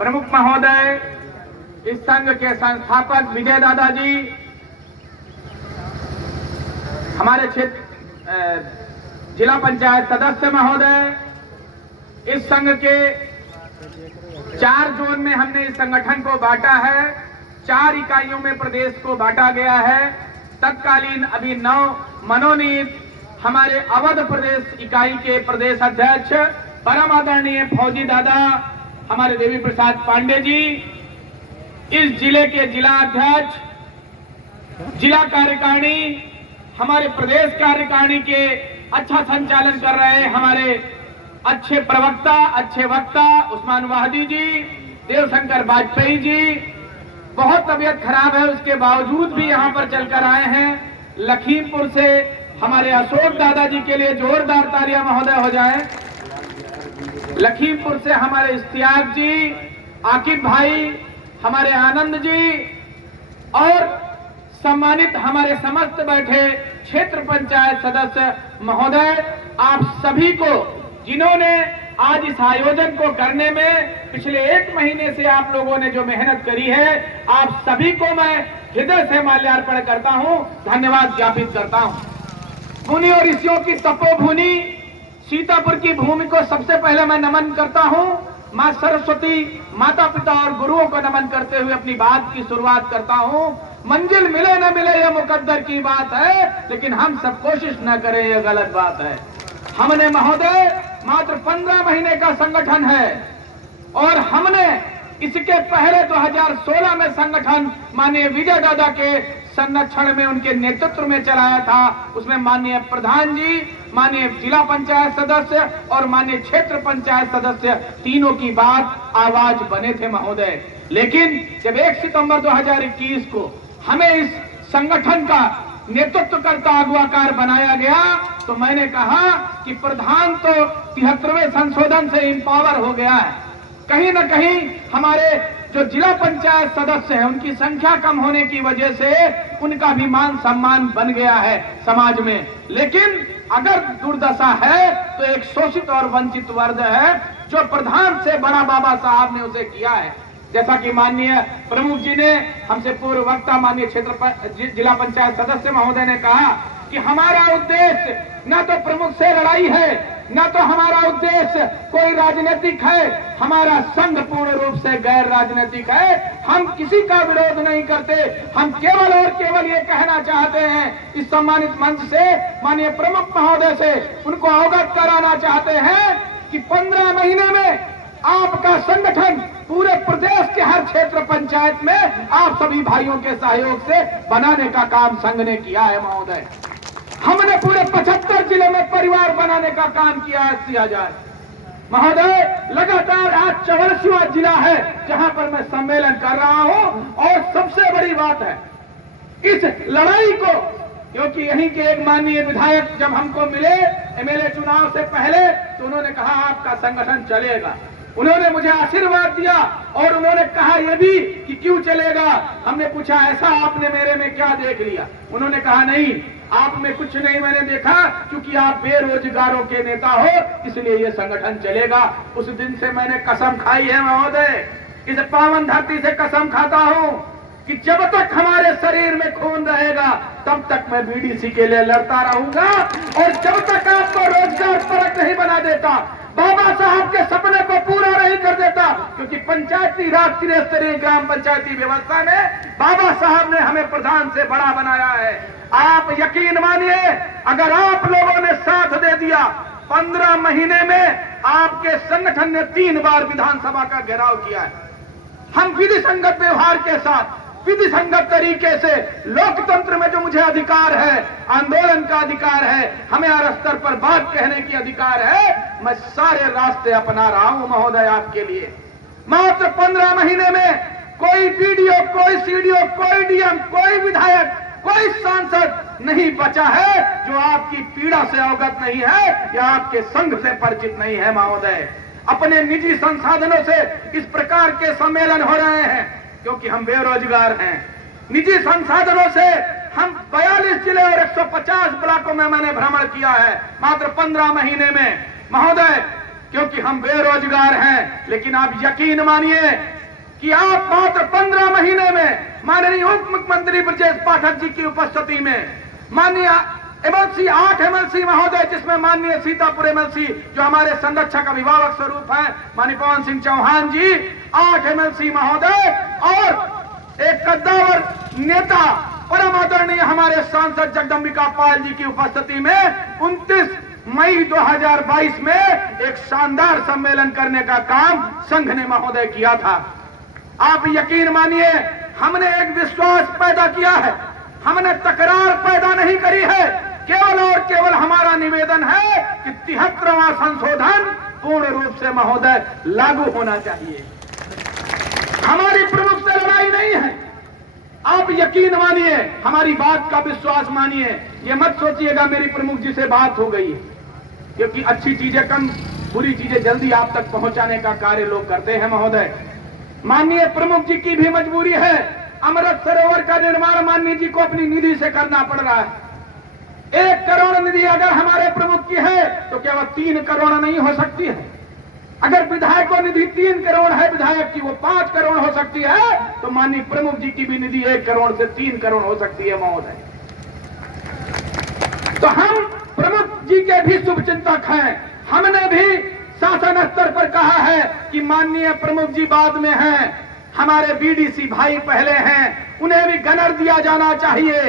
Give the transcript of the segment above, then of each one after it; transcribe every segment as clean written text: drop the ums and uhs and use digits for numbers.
प्रमुख महोदय, इस संघ के संस्थापक विजय दादा जी, हमारे क्षेत्र जिला पंचायत सदस्य महोदय, इस संघ के 4 जोन में हमने इस संगठन को बांटा है। 4 इकाइयों में प्रदेश को बांटा गया है। तत्कालीन अभी 9 मनोनीत हमारे अवध प्रदेश इकाई के प्रदेश अध्यक्ष परम आदरणीय फौजी दादा हमारे देवी प्रसाद पांडे जी, इस जिले के जिला अध्यक्ष, जिला कार्यकारिणी, हमारे प्रदेश कार्यकारिणी के अच्छा संचालन कर रहे हमारे अच्छे प्रवक्ता, अच्छे वक्ता उस्मान वाहदी जी, देवशंकर वाजपेयी जी, बहुत तबीयत खराब है उसके बावजूद भी यहाँ पर चलकर आए हैं। लखीमपुर से हमारे अशोक दादाजी के लिए जोरदार तालियां महोदय हो जाएं। लखीमपुर से हमारे इश्तियाक जी, आकिब भाई, हमारे आनंद जी और सम्मानित हमारे समस्त बैठे क्षेत्र पंचायत सदस्य महोदय, आप सभी को जिन्होंने आज इस आयोजन को करने में पिछले 1 महीने से आप लोगों ने जो मेहनत करी है, आप सभी को मैं हृदय से माल्यार्पण करता हूं, धन्यवाद ज्ञापित करता हूं। मुनि और ऋषियों की तपोभूमि सीतापुर की भूमि को सबसे पहले मैं नमन करता हूं। मां सरस्वती, माता पिता और गुरुओं को नमन करते हुए अपनी बात की शुरुआत करता हूं। मंजिल मिले न मिले यह मुकद्दर की बात है, लेकिन हम सब कोशिश न करें यह गलत बात है। हमने महोदय मात्र 15 महीने का संगठन है और हमने इसके पहले 2016 में संगठन माननीय विजय दादा के संरक्षण में उनके नेतृत्व में चलाया था। उसमें माननीय प्रधान जी, माननीय जिला पंचायत सदस्य और माननीय क्षेत्र पंचायत सदस्य तीनों की बात आवाज बने थे महोदय। लेकिन जब 1 सितंबर 2021 को हमें इस संगठन का नेतृत्वकर्ता अगुवाकार बनाया गया तो मैंने कहा कि प्रधान तो 73वें संशोधन से इंपावर हो गया है, कहीं न कहीं हमारे जो जिला पंचायत सदस्य हैं उनकी संख्या कम होने की वजह से उनका भी मान सम्मान बन गया है समाज में। लेकिन अगर दुर्दशा है तो एक शोषित और वंचित वर्ग है जो प्रधान से बड़ा बाबा साहब ने उसे किया है। जैसा कि माननीय प्रमुख जी ने हमसे पूर्व वक्ता माननीय क्षेत्र जिला पंचायत सदस्य महोदय ने कहा कि हमारा उद्देश्य न तो प्रमुख से लड़ाई है, न तो हमारा उद्देश्य कोई राजनीतिक है, हमारा संघ पूर्ण रूप से गैर राजनीतिक है। हम किसी का विरोध नहीं करते, हम केवल और केवल ये कहना चाहते हैं इस सम्मानित मंच से माननीय प्रमुख महोदय से उनको अवगत कराना चाहते हैं कि 15 महीने में आपका संगठन पूरे प्रदेश के हर क्षेत्र पंचायत में आप सभी भाइयों के सहयोग से बनाने का काम संघ ने किया है महोदय। हमने पूरे 75 जिले में परिवार बनाने का काम किया है। किया जाए महोदय, लगातार आज 84वां जिला है जहां पर मैं सम्मेलन कर रहा हूं और सबसे बड़ी बात है इस लड़ाई को, क्योंकि यहीं के एक माननीय विधायक जब हमको मिले एमएलए चुनाव से पहले तो उन्होंने कहा आपका संगठन चलेगा। उन्होंने मुझे आशीर्वाद दिया और उन्होंने कहा यह भी कि क्यों चलेगा। हमने पूछा ऐसा आपने मेरे में क्या देख लिया? उन्होंने कहा नहीं, आप में कुछ नहीं मैंने देखा, क्योंकि आप बेरोजगारों के नेता हो इसलिए ये संगठन चलेगा। उस दिन से मैंने कसम खाई है महोदय, इस पावन धरती से कसम खाता हूं कि जब तक हमारे शरीर में खून रहेगा तब तक मैं बीडीसी के लिए लड़ता रहूंगा और जब तक आपको रोजगार परक नहीं बना देता, बाबा साहब के सपने को पूरा नहीं कर देता, क्योंकि पंचायती राज त्रिस्तरीय ग्राम पंचायती व्यवस्था में बाबा साहब ने हमें प्रधान से बड़ा बनाया है। आप यकीन मानिए, अगर आप लोगों ने साथ दे दिया 15 महीने में आपके संगठन ने 3 बार विधानसभा का घेराव किया है। हम विधि संगत व्यवहार के साथ, विधि संगत तरीके से, लोकतंत्र में जो मुझे अधिकार है, आंदोलन का अधिकार है, हमें हर स्तर पर बात कहने की अधिकार है, मैं सारे रास्ते अपना रहा हूं महोदय आपके लिए। मात्र 15 महीने में कोई बीडीओ, कोई सीडीओ, कोई डीएम, कोई विधायक, कोई सांसद नहीं बचा है जो आपकी पीड़ा से अवगत नहीं है या आपके संघ से परिचित नहीं है महोदय। अपने निजी संसाधनों से इस प्रकार के सम्मेलन हो रहे हैं क्योंकि हम बेरोजगार हैं। निजी संसाधनों से हम 42 जिले और 150 ब्लॉकों में मैंने भ्रमण किया है मात्र 15 महीने में। महोदय, क्योंकि हम बेरोजगार हैं। लेकिन आप यकीन मानिए कि आप मात्र 15 महीने में माननीय उप मुख्यमंत्री ब्रजेश पाठक जी की उपस्थिति में माननीय एमएलसी 8 एमएलसी महोदय, जिसमें माननीय सीतापुर एमएलसी जो हमारे संरक्षक अभिभावक स्वरूप हैं माननीय पवन सिंह चौहान जी, 8 एमएलसी महोदय और एक कद्दावर नेता परम आदरणीय हमारे सांसद जगदम्बिका पाल जी की उपस्थिति में 29 मई 2022 में एक शानदार सम्मेलन करने का काम संघ ने महोदय किया था। आप यकीन मानिए, हमने एक विश्वास पैदा किया है, हमने तकरार पैदा नहीं करी है। केवल और केवल हमारा निवेदन है कि 73वां संशोधन पूर्ण रूप से महोदय लागू होना चाहिए। हमारी प्रमुख से लड़ाई नहीं है। आप यकीन मानिए, हमारी बात का विश्वास मानिए। ये मत सोचिएगा मेरी प्रमुख जी से बात हो गई है, क्योंकि अच्छी चीजें कम, बुरी चीजें जल्दी आप तक पहुंचाने का कार्य लोग करते हैं महोदय। माननीय प्रमुख जी की भी मजबूरी है। अमृत सरोवर का निर्माण माननीय जी को अपनी निधि से करना पड़ रहा है। 1 करोड़ निधि अगर हमारे प्रमुख की है तो केवल 3 करोड़ नहीं हो सकती है। अगर विधायकों निधि 3 करोड़ है विधायक की, वो 5 करोड़ हो सकती है, तो माननीय प्रमुख जी की भी निधि 1 करोड़ से 3 करोड़ हो सकती है महोदय। तो हम प्रमुख जी के भी शुभचिंतक हैं। हमने भी शासन स्तर पर कहा है कि माननीय प्रमुख जी बाद में हैं, हमारे बीडीसी भाई पहले हैं, उन्हें भी गनर दिया जाना चाहिए,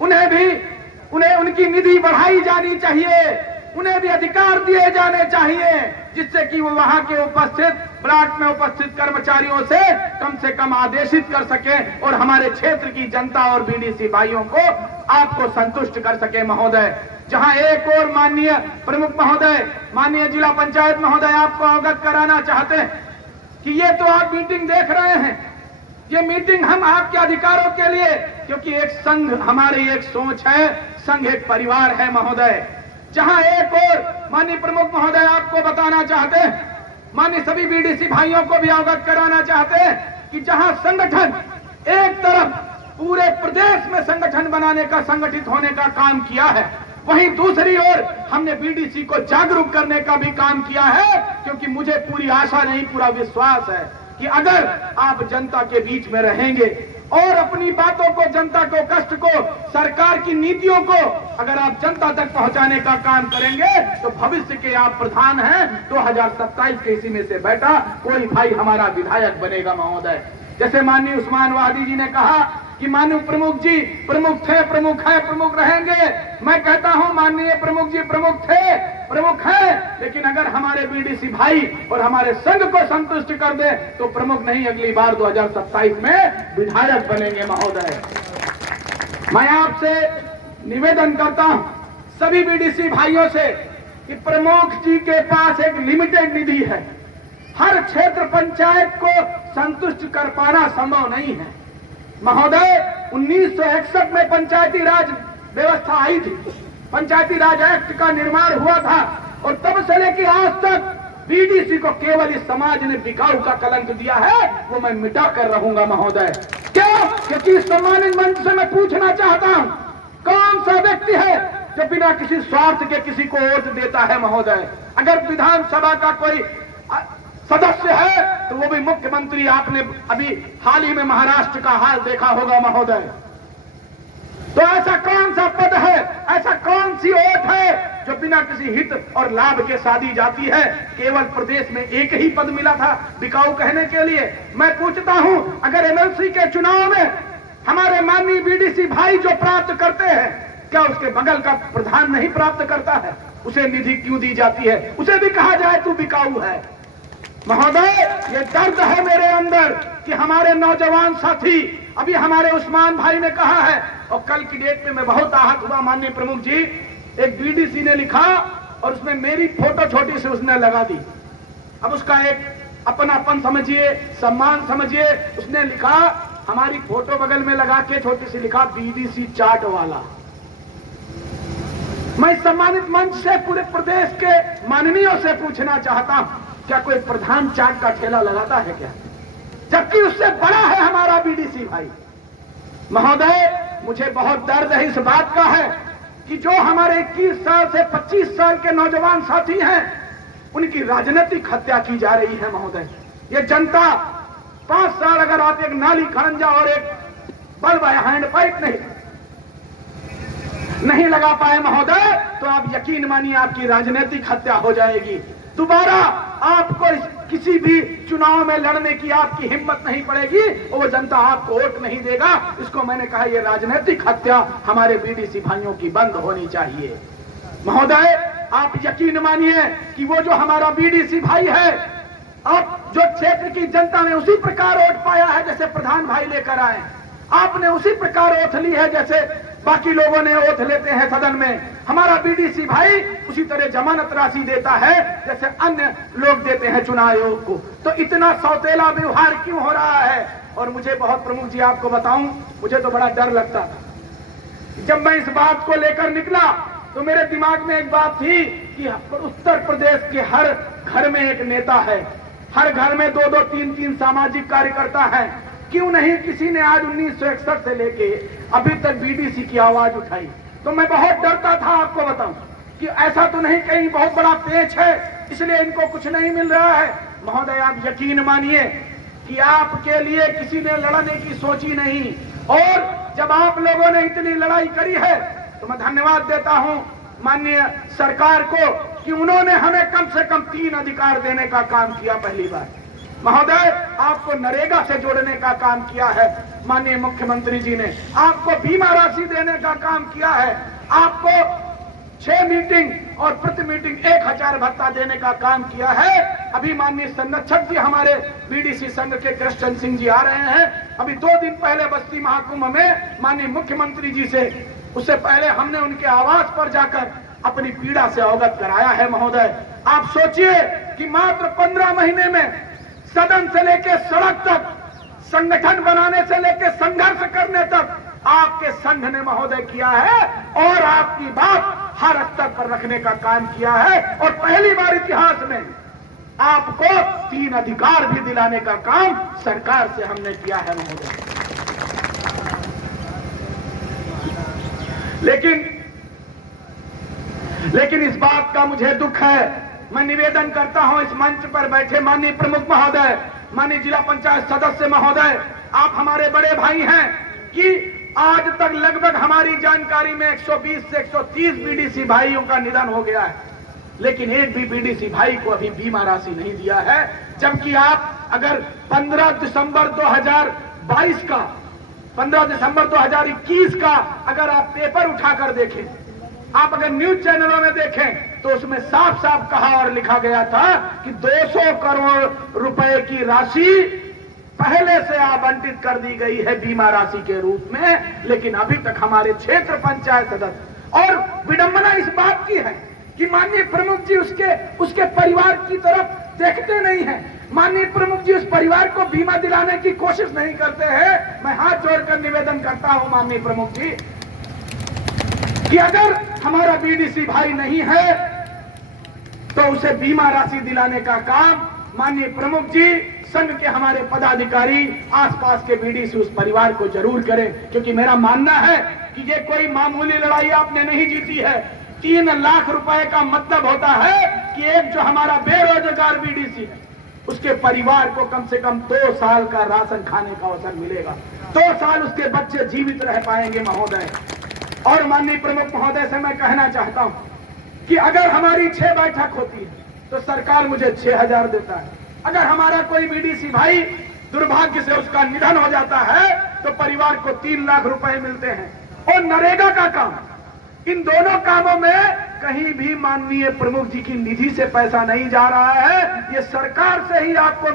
उन्हें उनकी निधि बढ़ाई जानी चाहिए, उन्हें भी अधिकार दिए जाने चाहिए, जिससे कि वो वहां के उपस्थित ब्लॉक में उपस्थित कर्मचारियों से कम आदेशित कर सके और हमारे क्षेत्र की जनता और बीडीसी भाइयों को आपको संतुष्ट कर सके महोदय। जहां एक और माननीय प्रमुख महोदय, माननीय जिला पंचायत महोदय आपको अवगत कराना चाहते हैं कि ये तो आप मीटिंग देख रहे हैं, ये मीटिंग हम आपके अधिकारों के लिए, क्योंकि एक संघ हमारी एक सोच है, संघ एक परिवार है महोदय। जहां एक और माननीय प्रमुख महोदय आपको बताना चाहते हैं, माननीय सभी बीडीसी भाइयों को भी अवगत कराना चाहते हैं कि जहां संगठन एक तरफ पूरे प्रदेश में संगठन बनाने का, संगठित होने का काम किया है, वहीं दूसरी ओर हमने बीडीसी को जागरूक करने का भी काम किया है। क्योंकि मुझे पूरी आशा नहीं, पूरा विश्वास है कि अगर आप जनता के बीच में रहेंगे और अपनी बातों को, जनता को, कष्ट को, सरकार की नीतियों को अगर आप जनता तक पहुंचाने का काम करेंगे तो भविष्य के आप प्रधान हैं। 2027 के इसी में से बेटा कोई भाई हमारा विधायक बनेगा महोदय। जैसे माननीय उस्मान वादी जी ने कहा कि माननीय प्रमुख जी प्रमुख थे, प्रमुख हैं, प्रमुख रहेंगे। मैं कहता हूं माननीय प्रमुख जी प्रमुख थे, प्रमुख हैं, लेकिन अगर हमारे बीडीसी भाई और हमारे संघ को संतुष्ट कर दे तो प्रमुख नहीं, अगली बार 2027 में विधायक बनेंगे महोदय। मैं आपसे निवेदन करता हूं सभी बीडीसी भाइयों से कि प्रमुख जी के पास एक लिमिटेड निधि है, हर क्षेत्र पंचायत को संतुष्ट कर पाना संभव नहीं है महोदय। 1961 में पंचायती राज व्यवस्था आई थी, पंचायती राज एक्ट का निर्माण हुआ था और तब से लेकर आज तक बीडीसी को केवल इस समाज ने बिकाऊ का कलंक दिया है, वो मैं मिटा कर रहूंगा महोदय। क्यों? क्योंकि इस सम्मानित मंच से मैं पूछना चाहता हूं, कौन सा व्यक्ति है जो बिना किसी स्वार्थ के किसी को वोट देता है महोदय? अगर विधानसभा का कोई सदस्य है तो वो भी मुख्यमंत्री। आपने अभी हाल ही में महाराष्ट्र का हाल देखा होगा महोदय। तो ऐसा कौन सा पद है, ऐसा कौन सी वोट है जो बिना किसी हित और लाभ के साधी जाती है? केवल प्रदेश में एक ही पद मिला था बिकाऊ कहने के लिए। मैं पूछता हूं, अगर एमएलसी के चुनाव में हमारे माननीय बीडीसी भाई जो प्राप्त करते हैं, क्या उसके बगल का प्रधान नहीं प्राप्त करता है? उसे निधि क्यों दी जाती है? उसे भी कहा जाए तू बिकाऊ है महोदय। ये दर्द है मेरे अंदर कि हमारे नौजवान साथी, अभी हमारे उस्मान भाई ने कहा है और कल की डेट में मैं बहुत आहत हुआ माननीय प्रमुख जी, एक बीडीसी ने लिखा और उसमें मेरी फोटो छोटी सी उसने लगा दी। अब उसका एक अपनापन समझिए, सम्मान समझिए, उसने लिखा हमारी फोटो बगल में लगा के छोटी सी लिखा बीडीसी चाट वाला। मैं सम्मानित मंच से पूरे प्रदेश के माननीयों से पूछना चाहता हूं, क्या कोई प्रधान चाट का ठेला लगाता है क्या? जबकि उससे बड़ा है हमारा बीडीसी भाई महोदय। मुझे बहुत दर्द है इस बात का है कि जो हमारे 21 साल से 25 साल के नौजवान साथी हैं, उनकी राजनीतिक हत्या की जा रही है महोदय। ये जनता 5 साल अगर आप एक नाली खड़ंजा और एक बल्ब हैंडपाइप नहीं लगा पाए महोदय, तो आप यकीन मानिए आपकी राजनीतिक हत्या हो जाएगी। दोबारा आपको किसी भी चुनाव में लड़ने की आपकी हिम्मत नहीं पड़ेगी, वो जनता आपको वोट नहीं देगा। इसको मैंने कहा ये राजनीतिक हत्या हमारे बीडीसी भाइयों की बंद होनी चाहिए। महोदय आप यकीन मानिए कि वो जो हमारा बीडीसी भाई है, अब जो क्षेत्र की जनता ने उसी प्रकार वोट पाया है जैसे प्रधान भाई लेकर आए, आपने उसी प्रकार ओथ ली है जैसे बाकी लोगों ने ओथ लेते हैं सदन में। हमारा बीडीसी भाई उसी तरह जमानत राशि देता है जैसे अन्य लोग देते हैं चुनाव आयोग को। तो इतना सौतेला व्यवहार क्यों हो रहा है? और मुझे बहुत, प्रमुख जी आपको बताऊं, मुझे तो बड़ा डर लगता था जब मैं इस बात को लेकर निकला, तो मेरे दिमाग में एक बात थी कि उत्तर प्रदेश के हर घर में एक नेता है, हर घर में 2-2, 3-3 सामाजिक कार्यकर्ता हैं। क्यों नहीं किसी ने आज 1961 से लेके अभी तक बीडीसी की आवाज उठाई? तो मैं बहुत डरता था, आपको बताऊं, कि ऐसा तो नहीं कहीं बहुत बड़ा पेच है इसलिए इनको कुछ नहीं मिल रहा है। महोदय आप यकीन मानिए कि आपके लिए किसी ने लड़ने की सोची नहीं, और जब आप लोगों ने इतनी लड़ाई करी है तो मैं धन्यवाद देता हूं माननीय सरकार को कि उन्होंने हमें कम से कम 3 अधिकार देने का काम किया। पहली बार महोदय आपको नरेगा से जोड़ने का काम किया है माननीय मुख्यमंत्री जी ने, आपको बीमा राशि देने का काम किया है, आपको 6 मीटिंग और प्रति मीटिंग 1000 भत्ता देने का काम किया है। अभी माननीय संरक्षक जी हमारे बीडीसी संघ के कृष्ण सिंह जी आ रहे हैं। अभी 2 दिन पहले बस्ती महाकुंभ में माननीय मुख्यमंत्री जी से, उससे पहले हमने उनके आवास पर जाकर अपनी पीड़ा से अवगत कराया है। महोदय आप सोचिए कि मात्र 15 महीने में सदन से लेकर सड़क तक, संगठन बनाने से लेकर संघर्ष करने तक आपके संघ ने महोदय किया है, और आपकी बात हर स्तर पर रखने का काम किया है। और पहली बार इतिहास में आपको 3 अधिकार भी दिलाने का काम सरकार से हमने किया है महोदय। लेकिन इस बात का मुझे दुख है। मैं निवेदन करता हूं इस मंच पर बैठे माननीय प्रमुख महोदय, माननीय जिला पंचायत सदस्य महोदय, आप हमारे बड़े भाई हैं कि आज तक लगभग हमारी जानकारी में 120 से 130 बीडीसी भाइयों का निधन हो गया है, लेकिन एक भी बीडीसी भाई को अभी बीमा राशि नहीं दिया है। जबकि आप अगर 15 दिसंबर 2022 का, 15 दिसंबर 2021 का अगर आप पेपर उठाकर देखें, आप अगर न्यूज चैनलों में देखें, तो उसमें साफ साफ कहा और लिखा गया था कि 200 करोड़ रुपए की राशि पहले से आवंटित कर दी गई है बीमा राशि के रूप में, लेकिन अभी तक हमारे क्षेत्र पंचायत सदस्य, और विडंबना इस बात की है कि माननीय प्रमुख जी उसके परिवार की तरफ देखते नहीं हैं। माननीय प्रमुख जी उस परिवार को बीमा दिलाने की कोशिश नहीं करते हैं। मैं हाथ जोड़कर निवेदन करता हूं माननीय प्रमुख जी कि अगर हमारा बीडीसी भाई नहीं है तो उसे बीमा राशि दिलाने का काम माननीय प्रमुख जी, संघ के हमारे पदाधिकारी, आसपास के बीडीसी उस परिवार को जरूर करें। क्योंकि मेरा मानना है कि ये कोई मामूली लड़ाई आपने नहीं जीती है। 3 लाख रुपए का मतलब होता है कि एक जो हमारा बेरोजगार बीडीसी है उसके परिवार को कम से कम 2 साल का राशन खाने का अवसर मिलेगा, 2 साल उसके बच्चे जीवित रह पाएंगे महोदय। और माननीय प्रमुख महोदय से मैं कहना चाहता हूं कि अगर हमारी 6 बैठक होती है तो सरकार मुझे 6000 देता है। अगर हमारा कोई बीडीसी भाई दुर्भाग्य से उसका निधन हो जाता है तो परिवार को 3 लाख रुपए मिलते हैं। और नरेगा का काम, इन दोनों कामों में कहीं भी माननीय प्रमुख जी की निधि से पैसा नहीं जा रहा है, ये सरकार से ही आपको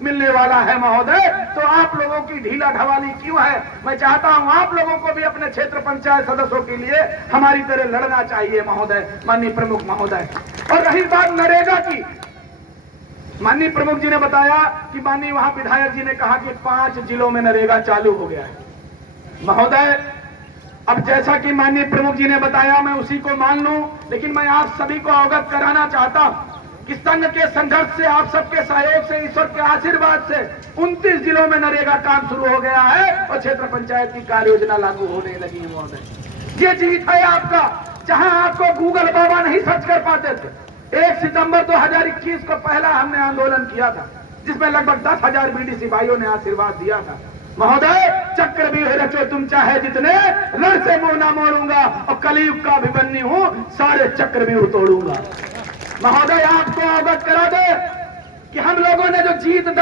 मिलने वाला है महोदय। तो आप लोगों की ढीला ढवाली क्यों है? मैं चाहता हूं आप लोगों को भी अपने क्षेत्र पंचायत सदस्यों के लिए हमारी तरह लड़ना चाहिए महोदय, माननीय प्रमुख महोदय। और रही बात नरेगा की, माननीय प्रमुख जी ने बताया कि माननीय वहां विधायक जी ने कहा कि 5 जिलों में नरेगा चालू हो गया है महोदय। अब जैसा कि माननीय प्रमुख जी ने बताया मैं उसी को मान लूं, लेकिन मैं आप सभी को अवगत कराना चाहता हूं कि संघ के संघर्ष से, आप सबके सहयोग से, ईश्वर के आशीर्वाद से 29 जिलों में नरेगा काम शुरू हो गया है और क्षेत्र पंचायत की कार्य योजना लागू होने लगी है महोदय। ये जीत है आपका। जहां आपको गूगल बाबा नहीं सर्च कर पाते थे, 1 सितंबर 2021 को पहला हमने आंदोलन किया था, जिसमें लगभग 10,000 बीडीसी भाइयों ने आशीर्वाद दिया था। महोदय, चक्रव्यूह रचो तुम चाहे जितने, रण से मुंह ना मोड़ूंगा और कलयुग का अभिमन्यु हूं, सारे चक्रव्यूह तोड़ूंगा। महोदय, आपको अवगत करा दे कि हम लोगों ने जो जीत दर्ज